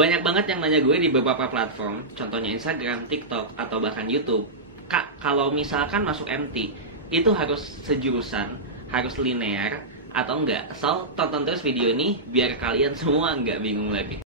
Banyak banget yang nanya gue di beberapa platform, contohnya Instagram, TikTok, atau bahkan YouTube. Kak, kalau misalkan masuk MT, itu harus sejurusan, harus linear, atau enggak? So, tonton terus video ini biar kalian semua nggak bingung lagi.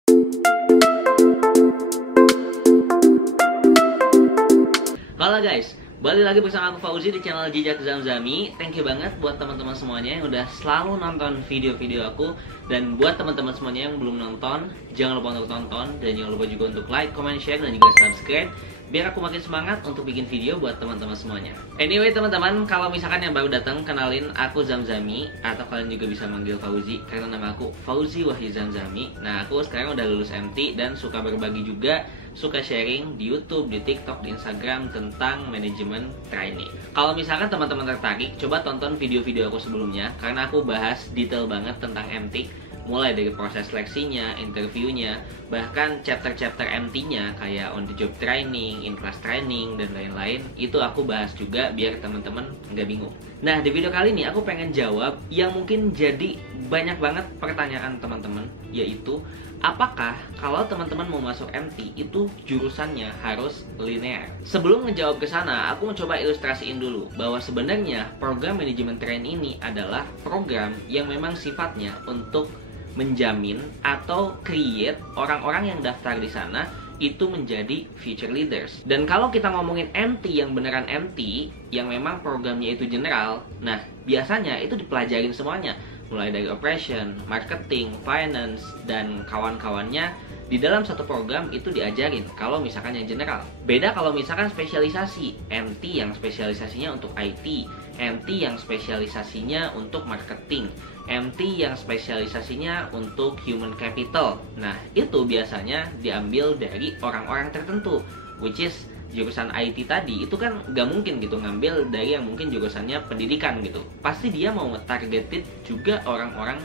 Halo guys, balik lagi bersama aku Fauzi di channel Jejak Zamzami. Thank you banget buat teman-teman semuanya yang udah selalu nonton video-video aku. Dan buat teman-teman semuanya yang belum nonton, jangan lupa untuk tonton. Dan jangan lupa juga untuk like, comment, share, dan juga subscribe, biar aku makin semangat untuk bikin video buat teman-teman semuanya. Anyway teman-teman, kalau misalkan yang baru datang, kenalin aku Zamzami, atau kalian juga bisa manggil Fauzi karena nama aku Fauzi Wahyu Zamzami. Nah, aku sekarang udah lulus MT dan suka berbagi juga, suka sharing di YouTube, di TikTok, di Instagram tentang manajemen training. Kalau misalkan teman-teman tertarik, coba tonton video-video aku sebelumnya karena aku bahas detail banget tentang MT, mulai dari proses seleksinya, interviewnya, bahkan chapter-chapter MT-nya kayak on the job training, in class training, dan lain-lain. Itu aku bahas juga biar teman-teman nggak bingung. Nah, di video kali ini aku pengen jawab yang mungkin jadi banyak banget pertanyaan teman-teman, yaitu apakah kalau teman-teman mau masuk MT itu jurusannya harus linear? Sebelum ngejawab ke sana, aku mencoba ilustrasiin dulu bahwa sebenarnya program manajemen training ini adalah program yang memang sifatnya untuk menjamin atau create orang-orang yang daftar di sana itu menjadi future leaders. Dan kalau kita ngomongin MT yang beneran MT, yang memang programnya itu general, nah biasanya itu dipelajarin semuanya, mulai dari operation, marketing, finance, dan kawan-kawannya. Di dalam satu program itu diajarin kalau misalkan yang general. Beda kalau misalkan spesialisasi, MT yang spesialisasinya untuk IT, MT yang spesialisasinya untuk marketing, MT yang spesialisasinya untuk human capital. Nah, itu biasanya diambil dari orang-orang tertentu, which is jurusan IT tadi itu kan gak mungkin gitu ngambil dari yang mungkin jurusannya pendidikan gitu. Pasti dia mau nge-targeted juga orang-orang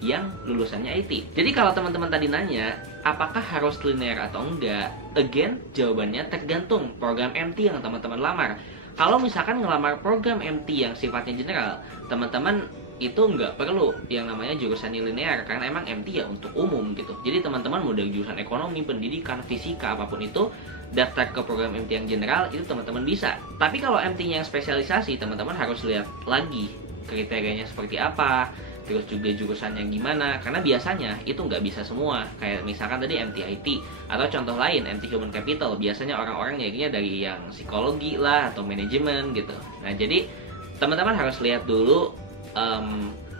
yang lulusannya IT. Jadi kalau teman-teman tadi nanya, apakah harus linear atau enggak? Again, jawabannya tergantung program MT yang teman-teman lamar. Kalau misalkan ngelamar program MT yang sifatnya general, teman-teman itu nggak perlu yang namanya jurusan linear, karena emang MT ya untuk umum gitu. Jadi teman-teman mau dari jurusan ekonomi, pendidikan, fisika, apapun itu, daftar ke program MT yang general itu teman-teman bisa. Tapi kalau MT-nya yang spesialisasi, teman-teman harus lihat lagi kriterianya seperti apa, terus juga jurusannya gimana, karena biasanya itu nggak bisa semua. Kayak misalkan tadi MT IT, atau contoh lain MT Human Capital, biasanya orang-orang nyarinya dari yang psikologi lah atau manajemen gitu. Nah, jadi teman-teman harus lihat dulu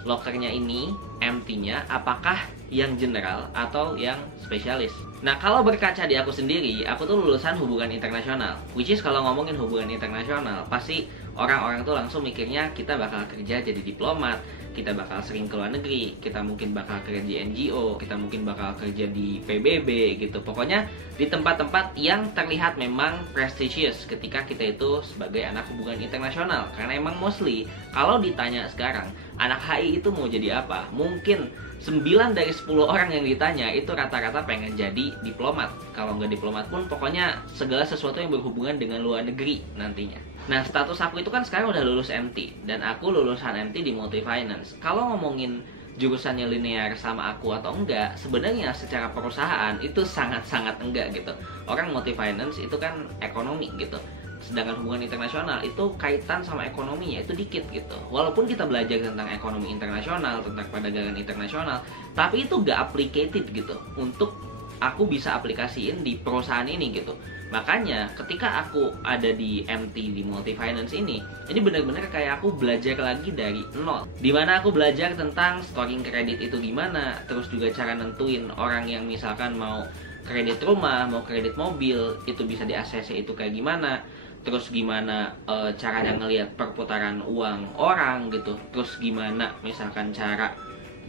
lokernya ini, MT-nya apakah yang general atau yang spesialis. Nah, kalau berkaca di aku sendiri, aku tuh lulusan hubungan internasional, which is kalau ngomongin hubungan internasional, pasti orang-orang tuh langsung mikirnya kita bakal kerja jadi diplomat, kita bakal sering ke luar negeri, kita mungkin bakal kerja di NGO, kita mungkin bakal kerja di PBB gitu. Pokoknya di tempat-tempat yang terlihat memang prestigious ketika kita itu sebagai anak hubungan internasional. Karena emang mostly kalau ditanya sekarang, anak HI itu mau jadi apa? Mungkin 9 dari 10 orang yang ditanya itu rata-rata pengen jadi diplomat. Kalau nggak diplomat pun pokoknya segala sesuatu yang berhubungan dengan luar negeri nantinya. Nah, status aku itu kan sekarang udah lulus MT, dan aku lulusan MT di Multi Finance. Kalau ngomongin jurusannya linear sama aku atau enggak, sebenarnya secara perusahaan itu sangat-sangat enggak gitu. Orang Multi Finance itu kan ekonomi gitu, sedangkan hubungan internasional itu kaitan sama ekonominya itu dikit gitu. Walaupun kita belajar tentang ekonomi internasional, tentang perdagangan internasional, tapi itu gak applicated gitu untuk aku bisa aplikasiin di perusahaan ini gitu. Makanya ketika aku ada di MT di Multi Finance ini benar-benar kayak aku belajar lagi dari nol. Dimana aku belajar tentang scoring kredit itu gimana, terus juga cara nentuin orang yang misalkan mau kredit rumah, mau kredit mobil, itu bisa di ACC itu kayak gimana. Terus gimana caranya ngelihat perputaran uang orang gitu. Terus gimana misalkan cara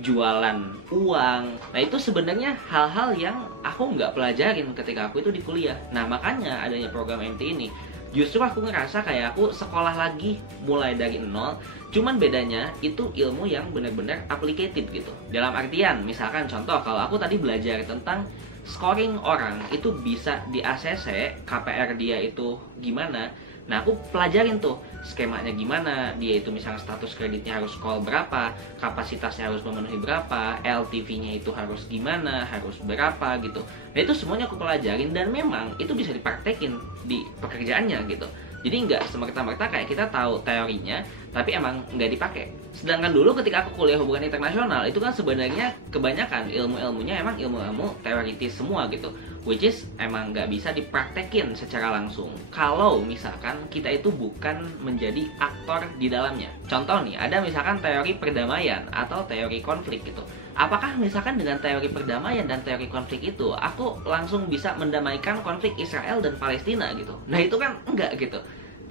jualan uang. Nah, itu sebenarnya hal-hal yang aku nggak pelajarin ketika aku itu di kuliah. Nah, makanya adanya program MT ini, justru aku ngerasa kayak aku sekolah lagi mulai dari nol. Cuman bedanya itu ilmu yang benar-benar applicated gitu. Dalam artian, misalkan contoh, kalau aku tadi belajar tentang scoring orang itu bisa di ACC, KPR dia itu gimana. Nah aku pelajarin tuh skemanya gimana, dia itu misalnya status kreditnya harus call berapa, kapasitasnya harus memenuhi berapa, LTV-nya itu harus gimana, harus berapa gitu. Nah itu semuanya aku pelajarin dan memang itu bisa dipraktekin di pekerjaannya gitu. Jadi nggak semerta-merta kayak kita tahu teorinya, tapi emang nggak dipakai. Sedangkan dulu ketika aku kuliah hubungan internasional, itu kan sebenarnya kebanyakan ilmu-ilmunya emang ilmu-ilmu teoritis semua gitu. Which is emang nggak bisa dipraktekin secara langsung kalau misalkan kita itu bukan menjadi aktor di dalamnya. Contoh nih, ada misalkan teori perdamaian atau teori konflik gitu. Apakah misalkan dengan teori perdamaian dan teori konflik itu aku langsung bisa mendamaikan konflik Israel dan Palestina gitu? Nah itu kan enggak gitu.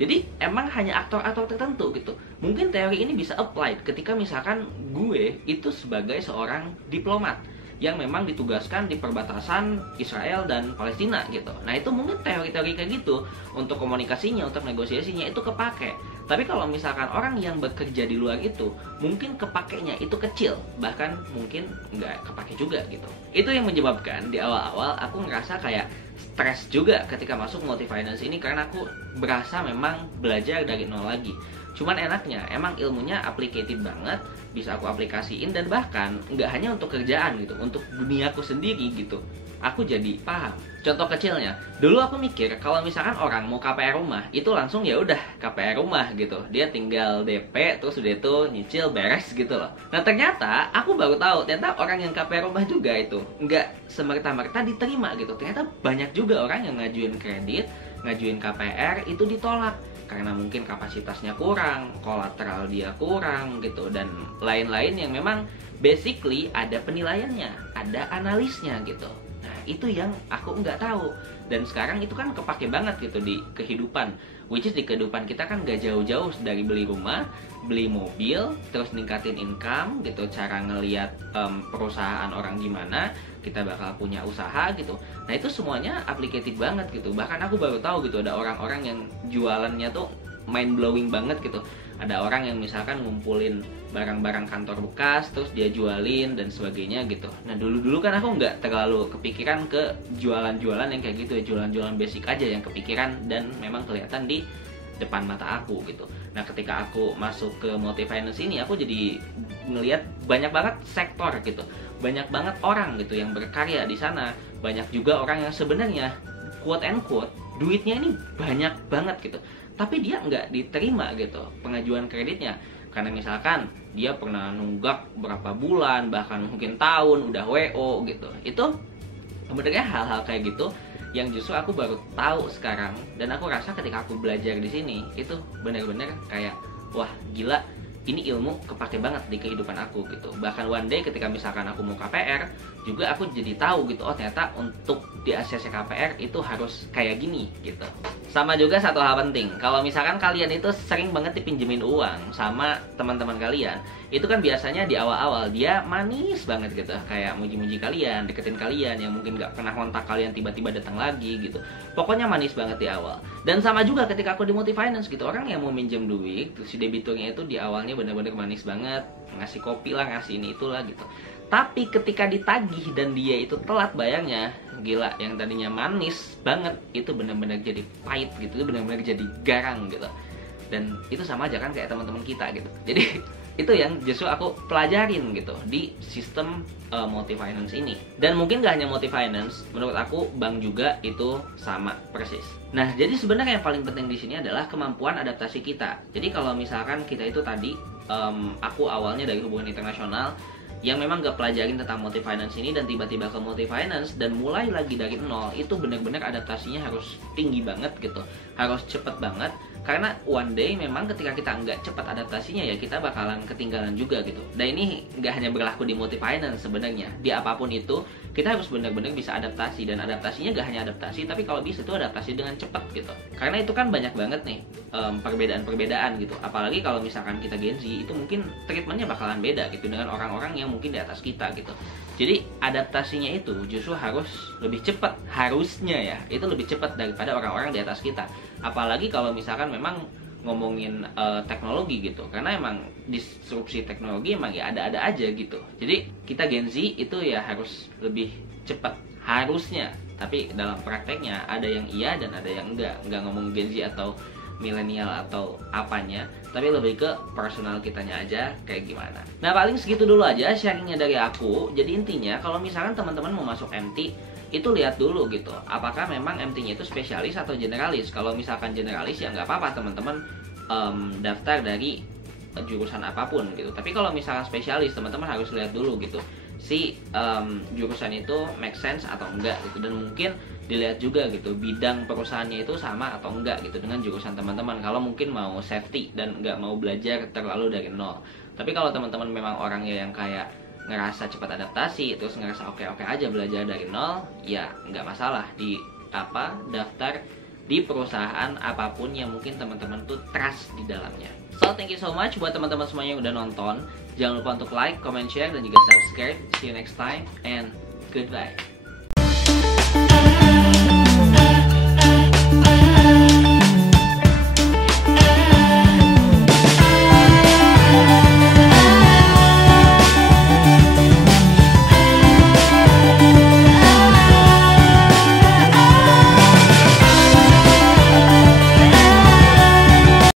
Jadi emang hanya aktor-aktor tertentu gitu. Mungkin teori ini bisa applied ketika misalkan gue itu sebagai seorang diplomat yang memang ditugaskan di perbatasan Israel dan Palestina gitu. Nah itu mungkin teori-teori kayak gitu untuk komunikasinya, untuk negosiasinya itu kepake. Tapi kalau misalkan orang yang bekerja di luar itu, mungkin kepakainya itu kecil, bahkan mungkin nggak kepake juga gitu. Itu yang menyebabkan di awal-awal aku ngerasa kayak stres juga ketika masuk multi-finance ini, karena aku berasa memang belajar dari nol lagi. Cuman enaknya, emang ilmunya applicated banget, bisa aku aplikasiin, dan bahkan nggak hanya untuk kerjaan gitu, untuk duniaku sendiri gitu. Aku jadi paham. Contoh kecilnya, dulu aku mikir kalau misalkan orang mau KPR rumah, itu langsung ya udah KPR rumah gitu. Dia tinggal DP, terus udah itu nyicil beres gitu loh. Nah ternyata aku baru tahu, ternyata orang yang KPR rumah juga itu nggak semerta-merta diterima gitu. Ternyata banyak juga orang yang ngajuin kredit, ngajuin KPR itu ditolak karena mungkin kapasitasnya kurang, kolateral dia kurang gitu, dan lain-lain yang memang basically ada penilaiannya, ada analisnya gitu. Nah itu yang aku nggak tahu, dan sekarang itu kan kepake banget gitu di kehidupan, which is di kehidupan kita kan nggak jauh-jauh dari beli rumah, beli mobil, terus ningkatin income gitu, cara ngelihat perusahaan orang gimana, kita bakal punya usaha gitu. Nah itu semuanya applicated banget gitu. Bahkan aku baru tahu gitu ada orang-orang yang jualannya tuh mind blowing banget gitu. Ada orang yang misalkan ngumpulin barang-barang kantor bekas terus dia jualin dan sebagainya gitu. Nah dulu-dulu kan aku nggak terlalu kepikiran ke jualan-jualan yang kayak gitu ya, jualan-jualan basic aja yang kepikiran dan memang kelihatan di depan mata aku gitu. Nah ketika aku masuk ke multi-finance ini, aku jadi ngelihat banyak banget sektor gitu, banyak banget orang gitu yang berkarya di sana, banyak juga orang yang sebenarnya quote and quote duitnya ini banyak banget gitu, tapi dia nggak diterima gitu pengajuan kreditnya karena misalkan dia pernah nunggak berapa bulan, bahkan mungkin tahun udah WO gitu. Itu sebenarnya hal-hal kayak gitu yang justru aku baru tahu sekarang, dan aku rasa ketika aku belajar di sini itu benar-benar kayak wah gila, ini ilmu kepake banget di kehidupan aku gitu. Bahkan one day ketika misalkan aku mau KPR juga aku jadi tahu gitu, oh ternyata untuk di ACC KPR itu harus kayak gini gitu. Sama juga satu hal penting, kalau misalkan kalian itu sering banget dipinjemin uang sama teman-teman kalian, itu kan biasanya di awal-awal dia manis banget gitu, kayak muji-muji kalian, deketin kalian, yang mungkin gak pernah kontak kalian tiba-tiba datang lagi gitu. Pokoknya manis banget di awal. Dan sama juga ketika aku di multi-finance gitu, orang yang mau minjem duit, si debiturnya itu di awalnya bener-bener manis banget, ngasih kopi lah, ngasih ini itulah gitu. Tapi ketika ditagih dan dia itu telat bayarnya, gila, yang tadinya manis banget itu benar-benar jadi pahit gitu, itu benar-benar jadi garang gitu. Dan itu sama aja kan kayak teman-teman kita gitu. Jadi itu yang justru aku pelajarin gitu di sistem multi-finance ini. Dan mungkin gak hanya multi-finance, menurut aku bank juga itu sama persis. Nah, jadi sebenarnya yang paling penting di sini adalah kemampuan adaptasi kita. Jadi kalau misalkan kita itu tadi, aku awalnya dari hubungan internasional, yang memang gak pelajarin tentang multi-finance ini dan tiba-tiba ke multi-finance dan mulai lagi dari nol, itu benar-benar adaptasinya harus tinggi banget gitu, harus cepet banget. Karena one day memang ketika kita nggak cepat adaptasinya ya kita bakalan ketinggalan juga gitu. Dan ini nggak hanya berlaku di multi-finance sebenarnya, di apapun itu kita harus benar-benar bisa adaptasi. Dan adaptasinya nggak hanya adaptasi, tapi kalau bisa itu adaptasi dengan cepat gitu. Karena itu kan banyak banget nih perbedaan-perbedaan gitu. Apalagi kalau misalkan kita Gen Z, itu mungkin treatmentnya bakalan beda gitu dengan orang-orang yang mungkin di atas kita gitu. Jadi adaptasinya itu justru harus lebih cepat, harusnya ya itu lebih cepat daripada orang-orang di atas kita. Apalagi kalau misalkan memang ngomongin teknologi gitu, karena emang disrupsi teknologi emang ya ada-ada aja gitu. Jadi kita Gen Z itu ya harus lebih cepat harusnya, tapi dalam prakteknya ada yang iya dan ada yang enggak ngomong Gen Z atau milenial atau apanya, tapi lebih ke personal kitanya aja kayak gimana. Nah paling segitu dulu aja sharingnya dari aku. Jadi intinya kalau misalkan teman-teman mau masuk MT, itu lihat dulu gitu, apakah memang MT-nya itu spesialis atau generalis. Kalau misalkan generalis ya nggak apa-apa teman-teman daftar dari jurusan apapun gitu. Tapi kalau misalkan spesialis, teman-teman harus lihat dulu gitu si jurusan itu make sense atau enggak gitu, dan mungkin dilihat juga gitu bidang perusahaannya itu sama atau enggak gitu dengan jurusan teman-teman. Kalau mungkin mau safety dan nggak mau belajar terlalu dari nol. Tapi kalau teman-teman memang orangnya yang kayak ngerasa cepat adaptasi, terus ngerasa oke-oke aja belajar dari nol, ya nggak masalah di daftar di perusahaan apapun yang mungkin teman-teman tuh trust di dalamnya. So thank you so much buat teman-teman semuanya yang udah nonton. Jangan lupa untuk like, comment, share, dan juga subscribe. See you next time and goodbye.